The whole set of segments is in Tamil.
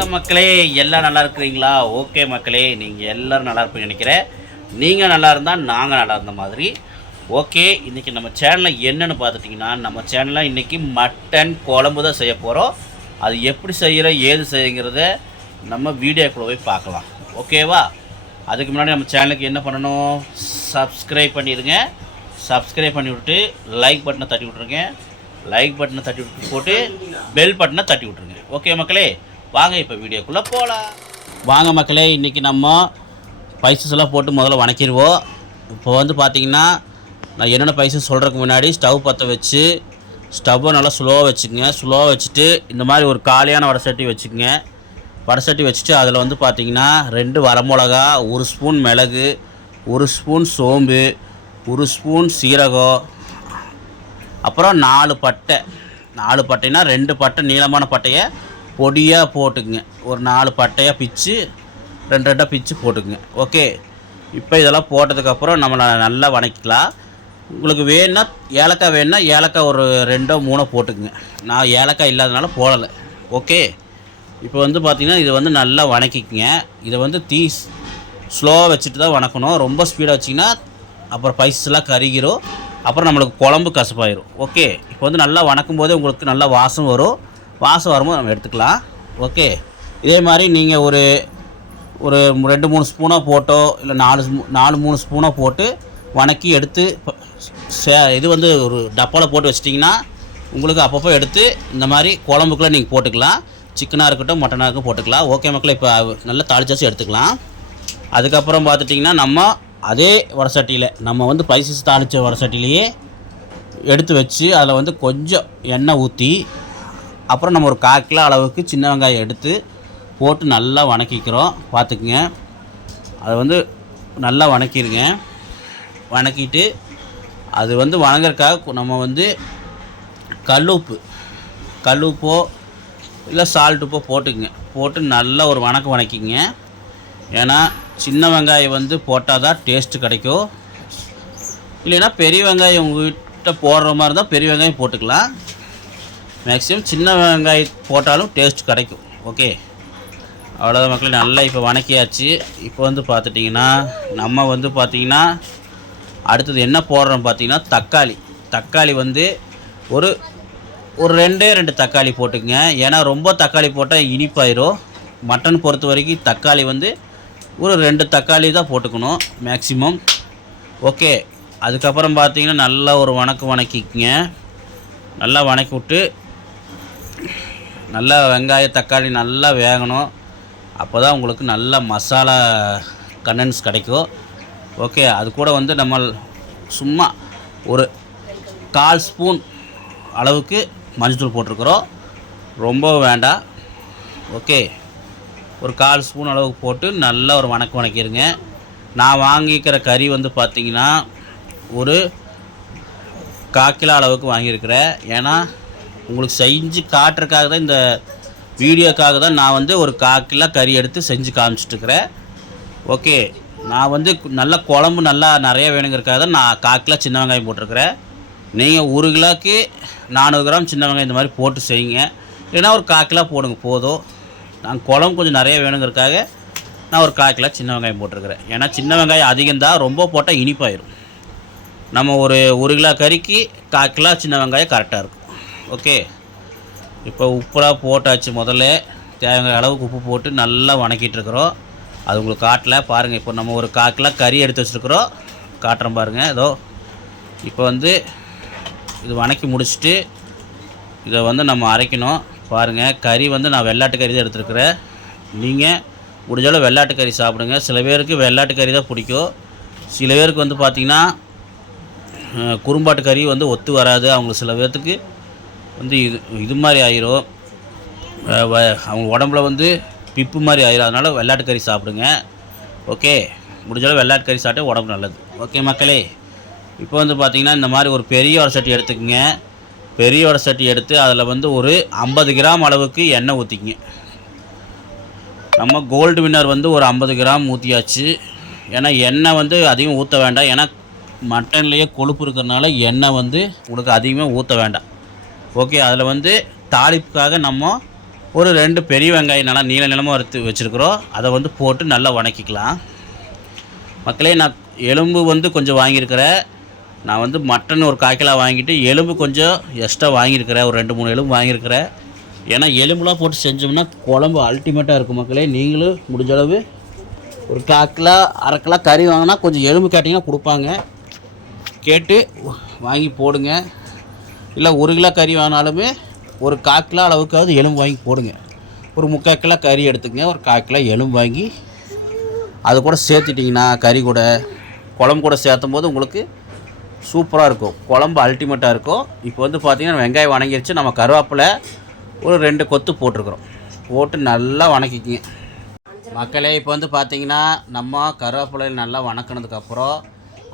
வணக்கம் மக்களே. எல்லாம் நல்லா இருக்கிறீங்களா? ஓகே மக்களே நீங்கள் எல்லோரும் நல்லா இருப்பீங்கன்னு நினைக்கிறேன். நீங்கள் நல்லா இருந்தால் நாங்கள் நல்லா இருந்த மாதிரி. ஓகே இன்றைக்கி நம்ம சேனலில் என்னென்னு பார்த்துட்டிங்கன்னா நம்ம சேனலில் இன்றைக்கி மட்டன் குழம்பு தான் செய்ய போகிறோம் அது எப்படி செய்கிற ஏது செய்யுங்கிறத நம்ம வீடியோக்குள்ளே போய் பார்க்கலாம். ஓகேவா அதுக்கு முன்னாடி நம்ம சேனலுக்கு என்ன பண்ணணும்? சப்ஸ்கிரைப் பண்ணிடுங்க. சப்ஸ்கிரைப் பண்ணி விட்டு லைக் பட்டனை தட்டி விட்ருங்க லைக் பட்டனை தட்டி விட்டு போட்டு பெல் பட்டனை தட்டி விட்ருங்க ஓகே மக்களே? வாங்க இப்போ வீடியோக்குள்ளே போகலாம் வாங்க மக்களே இன்றைக்கி நம்ம பைசஸ் எல்லாம் போட்டு முதல்ல வணக்கிடுவோம். இப்போ வந்து பார்த்திங்கன்னா நான் என்னென்ன பைசஸ் சொல்கிறதுக்கு முன்னாடி ஸ்டவ் பற்ற வச்சு ஸ்டவ்வை நல்லா ஸ்லோவாக வச்சுக்கோங்க. ஸ்லோவாக வச்சுட்டு இந்த மாதிரி ஒரு காலியான வடசட்டி வச்சுக்கோங்க. வடசட்டி வச்சுட்டு அதில் வந்து பார்த்திங்கன்னா ரெண்டு வரமிளகா ஒரு ஸ்பூன் மிளகு ஒரு ஸ்பூன் சோம்பு ஒரு ஸ்பூன் சீரகம் அப்புறம் நாலு பட்டை. நாலு பட்டைனா ரெண்டு பட்டை நீளமான பட்டையை பொடியாக போட்டுக்குங்க. ஒரு நாலு பட்டையாக பிச்சு ரெண்டு ரெண்டாக பிச்சு போட்டுக்குங்க. ஓகே இப்போ இதெல்லாம் போட்டதுக்கப்புறம் நம்ம நல்லா வணக்கிக்கலாம். உங்களுக்கு வேணும்னா ஏலக்காய் வேணும்னா ஏலக்காய் ஒரு ரெண்டோ மூணோ போட்டுக்குங்க. நான் ஏலக்காய் இல்லாதனால போடலை. ஓகே இப்போ வந்து பார்த்திங்கன்னா இது வந்து நல்லா வணக்கிக்குங்க. இதை வந்து தீ ஸ்லோவாக வச்சுட்டு தான் வணக்கணும். ரொம்ப ஸ்பீடாக வச்சிங்கன்னா அப்புறம் பைசஸ்லாம் கருகிரும். அப்புறம் நம்மளுக்கு குழம்பு கசப்பாயிரும். ஓகே இப்போ வந்து நல்லா வணக்கும் போதே உங்களுக்கு நல்லா வாசம் வரும். வாசம் வரும்போது நம்ம எடுத்துக்கலாம். ஓகே இதே மாதிரி நீங்கள் ஒரு ஒரு ரெண்டு மூணு ஸ்பூனாக போட்டோ இல்லை நாலு நாலு மூணு ஸ்பூனாக போட்டு வணக்கி எடுத்து சே- இது வந்து ஒரு டப்பாவில் போட்டு வச்சிட்டிங்கன்னா உங்களுக்கு அப்பப்போ எடுத்து இந்த மாதிரி குழம்புக்குள்ளே நீங்கள் போட்டுக்கலாம். சிக்கனாக இருக்கட்டும் மட்டனாக இருக்கட்டும் போட்டுக்கலாம். ஓகே மக்களை இப்போ நல்லா தாளிச்சாச்சும் எடுத்துக்கலாம். அதுக்கப்புறம் பார்த்துட்டிங்கன்னா நம்ம அதே வடசட்டியில் நம்ம வந்து பைசஸ் தாளித்த வடசட்டிலேயே எடுத்து வச்சு அதில் வந்து கொஞ்சம் எண்ணெய் ஊற்றி அப்புறம் நம்ம ஒரு கால் கிலோ அளவுக்கு சின்ன வெங்காயம் எடுத்து போட்டு நல்லா வணக்கிக்கிறோம். பார்த்துக்குங்க. அதை வந்து நல்லா வணக்கிடுங்க வணக்கிட்டு அது வந்து வணங்குறதுக்காக நம்ம வந்து கல்லுப்பு கல்லுப்போ இல்லை சால்ட் உப்போ போட்டுக்குங்க. போட்டு நல்லா ஒரு வணக்கம் வணக்கிங்க. ஏன்னா சின்ன வெங்காயம் வந்து போட்டால் தான் டேஸ்ட்டு கிடைக்கும். இல்லைன்னா பெரிய வெங்காயம் உங்கள் போடுற மாதிரி இருந்தால் பெரிய வெங்காயம் போட்டுக்கலாம். மேக்ஸிமம் சின்ன வெங்காயம் போட்டாலும் டேஸ்ட் கிடைக்கும். ஓகே அவ்வளோதான் மக்களே நல்லா இப்போ வணக்கியாச்சு. இப்போ வந்து பார்த்துட்டிங்கன்னா நம்ம வந்து பார்த்திங்கன்னா அடுத்தது என்ன போடுறோம் பார்த்தீங்கன்னா தக்காளி. தக்காளி வந்து ஒரு ஒரு ரெண்டே ரெண்டு தக்காளி போட்டுக்கங்க. ஏன்னா ரொம்ப தக்காளி போட்டால் இனிப்பாயிரும். மட்டன் பொறுத்த வரைக்கும் தக்காளி வந்து ஒரு ரெண்டு தக்காளி தான் போட்டுக்கணும் மேக்ஸிமம் ஓகே அதுக்கப்புறம் பார்த்தீங்கன்னா நல்லா ஒரு வணக்கம் வணக்கிக்குங்க. நல்லா வணக்கி விட்டு நல்லா வெங்காயம் தக்காளி நல்லா வேகணும். அப்போ தான் உங்களுக்கு நல்ல மசாலா கண்டன்ஸ் கிடைக்கும். ஓகே அது கூட வந்து நம்ம சும்மா ஒரு கால் ஸ்பூன் அளவுக்கு மஞ்சள் போட்டிருக்கிறோம். ரொம்ப வேண்டாம். ஓகே ஒரு கால் ஸ்பூன் அளவுக்கு போட்டு நல்லா ஒரு வணக்கம் வணக்கிடுங்க நான் வாங்கிக்கிற கறி வந்து பார்த்திங்கன்னா ஒரு கால் கிலோ அளவுக்கு வாங்கியிருக்கிறேன். ஏன்னா உங்களுக்கு செஞ்சு காட்டுறதுக்காக தான் இந்த வீடியோக்காக தான் நான் வந்து ஒரு கால் கிலோ கறி எடுத்து செஞ்சு காமிச்சிட்ருக்கிறேன் ஓகே நான் வந்து நல்லா நல்ல குழம்பு நல்லா நிறைய வேணுங்கிறதுக்காக தான் நான் கால் கிலோ சின்ன வெங்காயம் போட்டிருக்கிறேன். நீங்கள் ஒரு கிலோக்கு நானூறு கிராம் சின்ன வெங்காயம் இந்த மாதிரி போட்டு செய்யுங்க. இல்லைன்னா ஒரு கால் கிலோ போடுங்க போதும். நான் குழம்பு கொஞ்சம் நிறைய வேணுங்கிறதுக்காக நான் ஒரு கால் கிலோ சின்ன வெங்காயம் போட்டிருக்கிறேன். ஏன்னா சின்ன வெங்காயம் அதிகம் தான் ரொம்ப போட்டால் இனிப்பாயிரும். நம்ம ஒரு ஒரு கிலோ கறிக்கு கால் கிலோ சின்ன வெங்காயம் கரெக்டாக இருக்கும். ஓகே. இப்போ உப்புலாம் போட்டாச்சு முதல்ல. தேவையான அளவுக்கு உப்பு போட்டு நல்லா வணக்கிட்டுருக்குறோம். அது உங்களுக்கு காட்டல. பாருங்கள் இப்போ நம்ம ஒரு கால் கிலோ கறி எடுத்து வச்சுருக்குறோம். காட்டுறோம் பாருங்கள் ஏதோ இப்போ வந்து இது வணக்கி முடிச்சுட்டு இதை வந்து நம்ம அரைக்கணும். பாருங்கள் கறி வந்து நான் வெள்ளாட்டு கறி தான் எடுத்துருக்குறேன். நீங்கள் முடிஞ்சாலும் வெள்ளாட்டு கறி சாப்பிடுங்க. சில பேருக்கு வெள்ளாட்டு கறி தான் பிடிக்கும். சில பேருக்கு வந்து பார்த்திங்கன்னா குறும்பாட்டு கறி வந்து ஒத்து வராது. அவங்களுக்கு சில பேர்த்துக்கு வந்து இது இது மாதிரி ஆயிரும். அவங்க உடம்புல வந்து பிப்பு மாதிரி ஆயிரும். அதனால் வெள்ளாட்டு கறி சாப்பிடுங்க. ஓகே? முடிஞ்சளவு வெள்ளாட்டு கறி சாப்பிட்டா உடம்பு நல்லது. ஓகே மக்களே? இப்போ வந்து பார்த்திங்கன்னா இந்த மாதிரி ஒரு பெரிய வடை சட்டி எடுத்துக்கோங்க. பெரிய வடை சட்டி எடுத்து அதில் வந்து ஒரு ஐம்பது கிராம் அளவுக்கு எண்ணெய் ஊற்றிக்கிங்க நம்ம கோல்டு வின்னர் வந்து ஒரு ஐம்பது கிராம் ஊற்றியாச்சு ஏன்னா எண்ணெய் வந்து அதிகம் ஊற்ற வேண்டாம். ஏன்னா மட்டன்லேயே கொழுப்பு இருக்கிறனால எண்ணெய் வந்து உங்களுக்கு அதிகமாக ஊற்ற வேண்டாம். ஓகே அதில் வந்து தாளிப்புக்காக நம்ம ஒரு ரெண்டு பெரிய வெங்காயம் நல்லா நீள நிலமாக வறுத்து வச்சுருக்குறோம். அதை வந்து போட்டு நல்லா வணக்கிக்கலாம். மக்களே நான் எலும்பு வந்து கொஞ்சம் வாங்கியிருக்கிறேன். நான் வந்து மட்டன் ஒரு கால் கிலோ வாங்கிட்டு எலும்பு கொஞ்சம் எக்ஸ்ட்ரா வாங்கியிருக்கிறேன். ஒரு ரெண்டு மூணு எலும்பு வாங்கியிருக்கிறேன். ஏன்னா எலும்புலாம் போட்டு செஞ்சோம்னா குழம்பு அல்டிமேட்டாக இருக்கும் மக்களே. நீங்களும் முடிஞ்சளவு ஒரு கால் கிலோ அரை கிலோ கறி வாங்கினா கொஞ்சம் எலும்பு கேட்டிங்கன்னா கொடுப்பாங்க. கேட்டு வாங்கி போடுங்க. இல்லை ஒரு கிலோ கறி வாங்கினாலுமே ஒரு கால் கிலோ அளவுக்காவது எலும்பு வாங்கி போடுங்க. ஒரு முக்கால் கிலோ கறி எடுத்துக்கங்க ஒரு கால் கிலோ எலும்பு வாங்கி அது கூட சேர்த்துட்டிங்கன்னா கறி கூட குழம்பு கூட சேர்த்தும் போது உங்களுக்கு சூப்பராக இருக்கும். குழம்பு அல்டிமேட்டாக இருக்கும். இப்போ வந்து பார்த்திங்கன்னா வெங்காயம் வணங்கிருச்சு. நம்ம கருவேப்பிலை ஒரு ரெண்டு கொத்து போட்டிருக்கிறோம். போட்டு நல்லா வணக்கிக்கிங்க. மக்களே இப்போ வந்து பார்த்திங்கன்னா நம்ம கருவேப்பிலை நல்லா வணக்கினதுக்கப்புறம்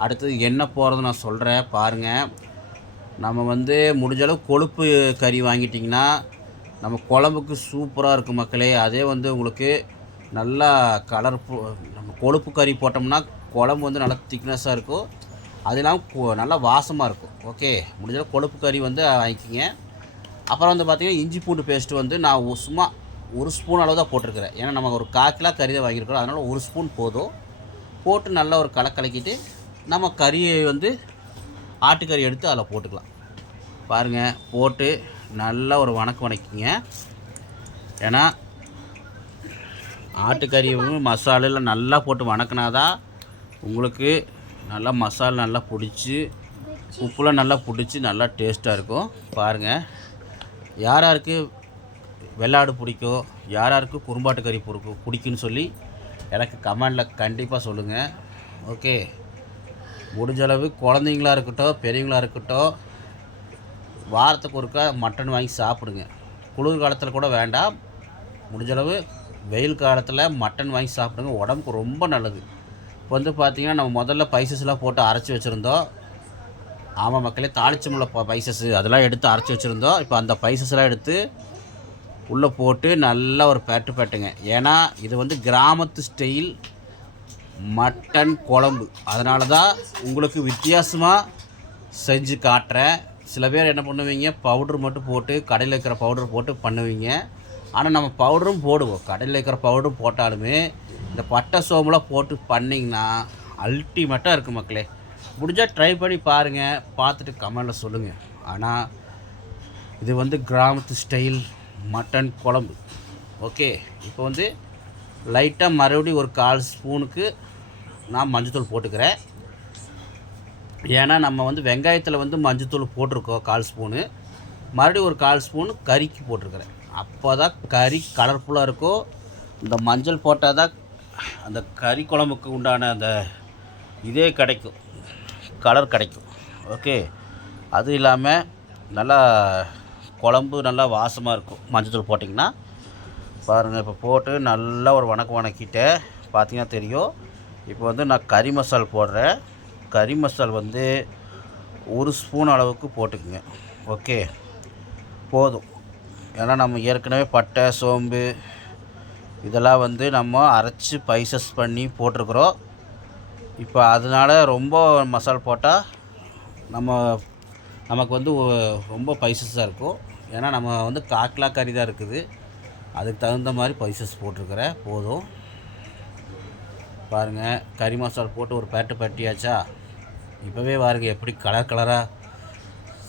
அடுத்தது என்ன போகிறது நான் சொல்கிறேன் பாருங்கள் நம்ம வந்து முடிஞ்சளவு கொழுப்பு கறி வாங்கிட்டிங்கன்னா நம்ம குழம்புக்கு சூப்பராக இருக்கும் மக்களே. அதே வந்து உங்களுக்கு நல்லா கலர் நம்ம கொழுப்பு கறி போட்டோம்னா குழம்பு வந்து நல்லா திக்னஸாக இருக்கும். அது இல்லாமல் கொ- நல்லா வாசமாக இருக்கும். ஓகே முடிஞ்ச அளவு கொழுப்பு கறி வந்து வாங்கிக்கிங்க. அப்புறம் வந்து பார்த்திங்கன்னா இஞ்சி பூண்டு பேஸ்ட்டு வந்து நான் சும்மா ஒரு ஸ்பூன் அளவு தான் போட்டிருக்கிறேன். ஏன்னா நம்ம ஒரு கால் கிலோ கறி தான் வாங்கியிருக்கிறோம். அதனால் ஒரு ஸ்பூன் போதும். போட்டு நல்லா ஒரு கலை கலக்கிட்டு நம்ம கறியை வந்து ஆட்டுக்கறி எடுத்து அதில் போட்டுக்கலாம். பாருங்கள் போட்டு நல்லா ஒரு வணக்கம் வணக்கிங்க. ஏன்னா ஆட்டுக்கறியும் மசாலையில் நல்லா போட்டு வணக்கினாதான் உங்களுக்கு நல்லா மசாலா நல்லா பிடிச்சி உப்புலாம் நல்லா பிடிச்சி நல்லா டேஸ்ட்டாக இருக்கும். பாருங்கள் யார் யாருக்கு வெள்ளாடு பிடிக்கும் யார் யாருக்கு குறும்பாட்டு கறி பிடிக்கும் பிடிக்குன்னு சொல்லி எனக்கு கமெண்டில் கண்டிப்பாக சொல்லுங்கள் ஓகே. முடிஞ்சளவு குழந்தைங்களா இருக்கட்டும் பெரியவங்களா இருக்கட்டும் வாரத்துக்கு ஒருக்கா மட்டன் வாங்கி சாப்பிடுங்க. குளிர் காலத்தில் கூட வேண்டாம். முடிஞ்சளவு வெயில் காலத்தில் மட்டன் வாங்கி சாப்பிடுங்க. உடம்புக்கு ரொம்ப நல்லது. இப்போ வந்து பார்த்திங்கன்னா நம்ம முதல்ல பைசஸ்லாம் போட்டு அரைச்சி வச்சுருந்தோம். ஆமாம் மக்களே தாளிச்சமுள்ள பைசஸ் அதெல்லாம் எடுத்து அரைச்சி வச்சுருந்தோம். இப்போ அந்த பைசஸ்லாம் எடுத்து உள்ளே போட்டு நல்லா ஒரு பெட்டு பெட்டுங்க. ஏன்னா இது வந்து கிராமத்து ஸ்டைல் மட்டன் குழம்பு. அதனால தான் உங்களுக்கு வித்தியாசமாக செஞ்சு காட்டுறேன். சில பேர் என்ன பண்ணுவீங்க பவுட்ரு மட்டும் போட்டு கடையில் இருக்கிற பவுடர் போட்டு பண்ணுவீங்க. ஆனால் நம்ம பவுடரும் போடுவோம். கடையில் இருக்கிற பவுடரும் போட்டாலுமே இந்த பட்டை சோம்புலாம் போட்டு பண்ணிங்கன்னா அல்டிமேட்டாக இருக்குது மக்களே. முடிஞ்சால் ட்ரை பண்ணி பாருங்கள் பார்த்துட்டு கமெண்டில் சொல்லுங்கள் ஆனால் இது வந்து கிராமத்து ஸ்டைல் மட்டன் குழம்பு. ஓகே இப்போ வந்து லைட்டாக மறுபடியும் ஒரு கால் ஸ்பூனுக்கு நான் மஞ்சத்தூள் போட்டுக்கிறேன். ஏன்னா நம்ம வந்து வெங்காயத்தில் வந்து மஞ்சத்தூள் போட்டிருக்கோம் கால் ஸ்பூனு. மறுபடியும் ஒரு கால் ஸ்பூனு கறிக்கு போட்டிருக்கிறேன். அப்போ தான் கறி கலர்ஃபுல்லாக இருக்கும் இந்த மஞ்சள் போட்டால் தான் அந்த கறி குழம்புக்கு உண்டான அந்த இதே கிடைக்கும் கலர் கிடைக்கும். ஓகே அது இல்லாமல் நல்லா குழம்பு நல்லா வாசமாக இருக்கும் மஞ்சத்தூள் போட்டிங்கன்னா. பாருங்கள் இப்போ போட்டு நல்லா ஒரு வணக்கம் வணக்கிட்டேன் பார்த்தீங்கன்னா தெரியும். இப்போ வந்து நான் கறி மசால் போடுறேன். கறி மசால் வந்து ஒரு ஸ்பூன் அளவுக்கு போட்டுக்குங்க. ஓகே? போதும். ஏன்னா நம்ம ஏற்கனவே பட்டை சோம்பு இதெல்லாம் வந்து நம்ம அரைச்சி பைசஸ் பண்ணி போட்டிருக்குறோம். இப்போ அதனால ரொம்ப மசால் போட்டால் நம்ம நமக்கு வந்து ரொம்ப பைசஸாக இருக்கும். ஏன்னா நம்ம வந்து காக்கலா கறி தான் இருக்குது. அதுக்கு தகுந்த மாதிரி பைசஸ் போட்டிருக்கிறேன் போதும். பாருங்கள் கறி மசாலா போட்டு ஒரு பேட்டு பட்டியாச்சா? இப்போவே பாருங்கள் எப்படி கலர் கலராக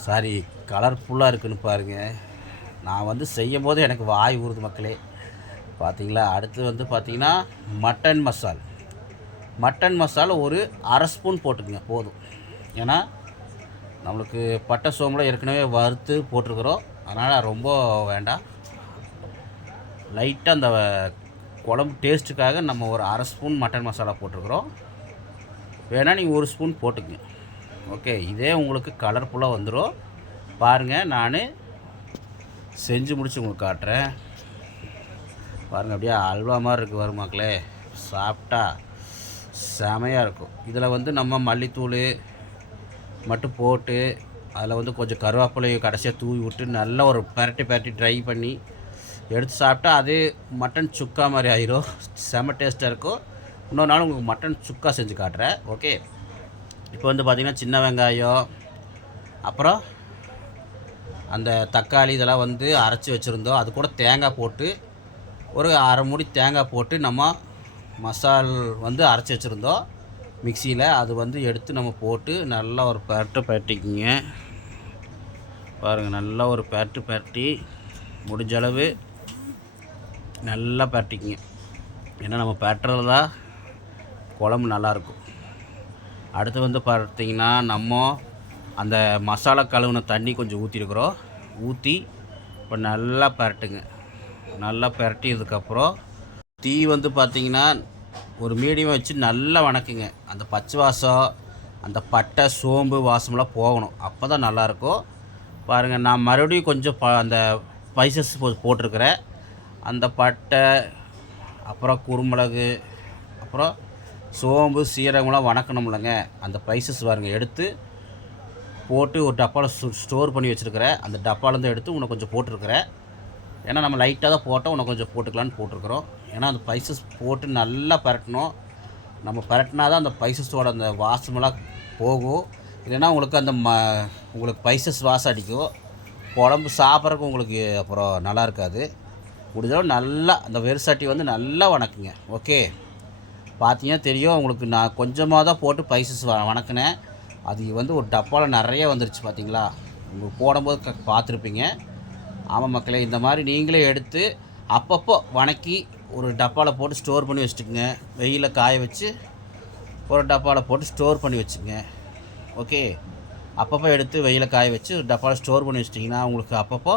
சாரி கலர்ஃபுல்லாக இருக்குன்னு பாருங்கள் நான் வந்து செய்யும் போது எனக்கு வாய் ஊறுது மக்களே. பார்த்தீங்களா அடுத்து வந்து பார்த்தீங்கன்னா மட்டன் மசால் மட்டன் மசாலா ஒரு அரை ஸ்பூன் போட்டுக்கங்க போதும். ஏன்னா நம்மளுக்கு பட்டை சோம்புல ஏற்கனவே வறுத்து போட்டிருக்கிறோம். அதனால் ரொம்ப வேண்டாம். லைட்டாக அந்த குழம்பு டேஸ்ட்டுக்காக நம்ம ஒரு அரை ஸ்பூன் மட்டன் மசாலா போட்டிருக்குறோம். வேணால் நீங்கள் ஒரு ஸ்பூன் போட்டுக்கங்க. ஓகே இதே உங்களுக்கு கலர்ஃபுல்லாக வந்துடும் பாருங்கள் நான் செஞ்சு முடிச்சு உங்களுக்கு காட்டுறேன். பாருங்கள் அப்படியே அல்வா மாதிரி இருக்குது வருமாக்களே சாப்பிட்டா செமையாக இருக்கும். இதில் வந்து நம்ம மல்லித்தூள் மட்டும் போட்டு அதில் வந்து கொஞ்சம் கருவேப்பிலையை கடைசியாக தூவி விட்டு நல்லா ஒரு பரட்டி பரட்டி ட்ரை பண்ணி எடுத்து சாப்பிட்டா அது மட்டன் சுக்கா மாதிரி ஆயிரும். செம டேஸ்ட்டாக இருக்கும். இன்னொரு நாள் உங்களுக்கு மட்டன் சுக்கா செஞ்சு காட்டுறேன். ஓகே இப்போ வந்து பார்த்திங்கன்னா சின்ன வெங்காயம் அப்புறம் அந்த தக்காளி இதெல்லாம் வந்து அரைச்சி வச்சுருந்தோம். அது கூட தேங்காய் போட்டு ஒரு அரை மூடி தேங்காய் போட்டு நம்ம மசால் வந்து அரைச்சி வச்சுருந்தோம். மிக்சியில் அது வந்து எடுத்து நம்ம போட்டு நல்லா ஒரு பரட்டு பரட்டிக்குங்க. பாருங்கள் நல்லா ஒரு பரட்டு பரட்டி முடிஞ்சளவு நல்லா பரட்டிக்குங்க. ஏன்னா நம்ம பரட்டுறது தான் குழம்பு நல்லாயிருக்கும். அடுத்து வந்து பார்த்தீங்கன்னா நம்ம அந்த மசாலா கழுவுன தண்ணி கொஞ்சம் ஊற்றிருக்குறோம் ஊற்றி இப்போ நல்லா பரட்டுங்க. நல்லா பரட்டியதுக்கப்புறம் தீ வந்து பார்த்திங்கன்னா ஒரு மீடியம் வச்சு நல்லா வணக்குங்க. அந்த பச்சை வாசம் அந்த பட்டை சோம்பு வாசமெல்லாம் போகணும். அப்போ தான் நல்லாயிருக்கும். பாருங்கள் நான் மறுபடியும் கொஞ்சம் ப அந்த ஸ்பைசஸ் போட்டிருக்கிறேன். அந்த பட்டை அப்புறம் குருமிளகு அப்புறம் சோம்பு சீரகம்லாம் வணக்கணும்லங்க. அந்த ஸ்பைசஸ் பாருங்கள் எடுத்து போட்டு ஒரு டப்பாவில் ஸ்டோர் பண்ணி வச்சுருக்கிறேன் அந்த டப்பாலேருந்து எடுத்து உனக்கு கொஞ்சம் போட்டிருக்கிறேன் ஏன்னா நம்ம லைட்டாக தான் போட்டால் உனக்கு கொஞ்சம் போட்டுக்கலான்னு போட்டிருக்கிறோம். ஏன்னா அந்த ஸ்பைசஸ் போட்டு நல்லா பரட்டணும். நம்ம பரட்டினா தான் அந்த ஸ்பைசஸோட அந்த வாசமெல்லாம் போகும் இல்லைன்னா உங்களுக்கு அந்த ம உங்களுக்கு ஸ்பைசஸ் வாசம் அடிக்கும். குழம்பு சாப்பிட்றதுக்கு உங்களுக்கு அப்புறம் நல்லா இருக்காது. முடிஞ்சளவு நல்லா அந்த வெறுசட்டி வந்து நல்லா வணக்குங்க. ஓகே பார்த்தீங்கன்னா தெரியும் உங்களுக்கு நான் கொஞ்சமாக தான் போட்டு பைசஸ் வ வணக்கினேன். அது வந்து ஒரு டப்பாவில் நிறைய வந்துருச்சு பார்த்தீங்களா உங்களுக்கு போடும்போது க பார்த்துருப்பீங்க ஆமாம் மக்களே இந்த மாதிரி நீங்களே எடுத்து அப்பப்போ வணக்கி ஒரு டப்பாவில் போட்டு ஸ்டோர் பண்ணி வச்சுட்டுக்குங்க. வெயிலில் காய வச்சு ஒரு டப்பாவில் போட்டு ஸ்டோர் பண்ணி வச்சுங்க ஓகே அப்பப்போ எடுத்து வெயிலில் காய வச்சு ஒரு டப்பாவில் ஸ்டோர் பண்ணி வச்சிட்டிங்கன்னா உங்களுக்கு அப்பப்போ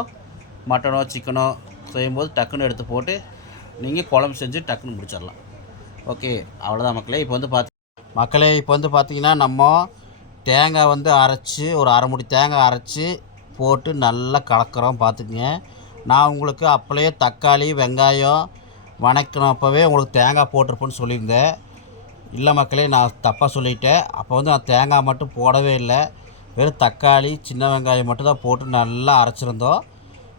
மட்டனோ சிக்கனோ செய்யும்போது டக்குன்னு எடுத்து போட்டு நீங்கள் குழம்பு செஞ்சு டக்குன்னு முடிச்சிடலாம். ஓகே அவ்வளோதான் மக்களே. இப்போ வந்து பார்த்து மக்களே இப்போ வந்து பார்த்திங்கன்னா நம்ம தேங்காய் வந்து அரைச்சி ஒரு அரை முடி தேங்காய் அரைச்சி போட்டு நல்லா கலக்கிறோம் பார்த்துக்குங்க. நான் உங்களுக்கு அப்போலேயே தக்காளி வெங்காயம் வணக்கினப்பவே அப்போவே உங்களுக்கு தேங்காய் போட்டிருப்பேன்னு சொல்லியிருந்தேன். இல்லை மக்களே நான் தப்பாக சொல்லிட்டேன். அப்போ வந்து நான் தேங்காய் மட்டும் போடவே இல்லை. வெறும் தக்காளி சின்ன வெங்காயம் மட்டும் தான் போட்டு நல்லா அரைச்சிருந்தோம்.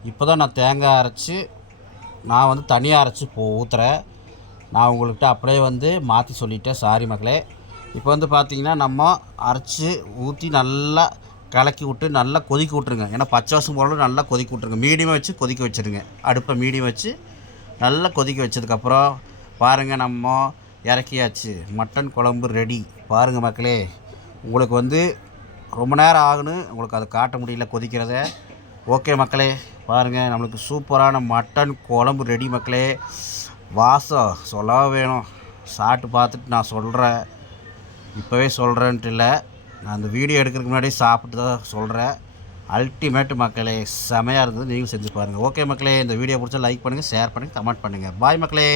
இப்போ தான் நான் தேங்காய் அரைச்சி நான் வந்து தனியாக அரைச்சி போ ஊற்றுறேன் நான் உங்கள்கிட்ட அப்படியே வந்து மாற்றி சொல்லிட்டேன். சாரி மக்களே இப்போ வந்து பார்த்தீங்கன்னா நம்ம அரைச்சி ஊற்றி நல்லா கலக்கி விட்டு நல்லா கொதிக்க விட்ருங்க ஏன்னா பச்சை வாசம் போல நல்லா கொதிக்க விட்ருங்க மீடியமாக வச்சு கொதிக்க வச்சுருங்க. அடுப்பை மீடியம் வச்சு நல்லா கொதிக்க வச்சதுக்கப்புறம் பாருங்கள் நம்ம இறக்கியாச்சு. மட்டன் குழம்பு ரெடி பாருங்கள் மக்களே உங்களுக்கு வந்து ரொம்ப நேரம் ஆகணும் உங்களுக்கு அதை காட்ட முடியல கொதிக்கிறத. ஓகே மக்களே பாருங்கள் நம்மளுக்கு சூப்பரான மட்டன் குழம்பு ரெடி மக்களே. வாசம் சொல்லவே வேணும். சாப்பிட்டு பார்த்துட்டு நான் சொல்கிறேன் இப்போவே சொல்கிறேன்ட்டு இல்லை. நான் அந்த வீடியோ எடுக்கிறதுக்கு முன்னாடி சாப்பிட்டு தான் சொல்கிறேன் அல்டிமேட் மக்களே செமையாக இருந்தது. நீங்களும் செஞ்சு பாருங்கள் ஓகே மக்களே இந்த வீடியோ பிடிச்சா லைக் பண்ணுங்கள் ஷேர் பண்ணுங்கள் கமெண்ட் பண்ணுங்கள் பாய் மக்களே.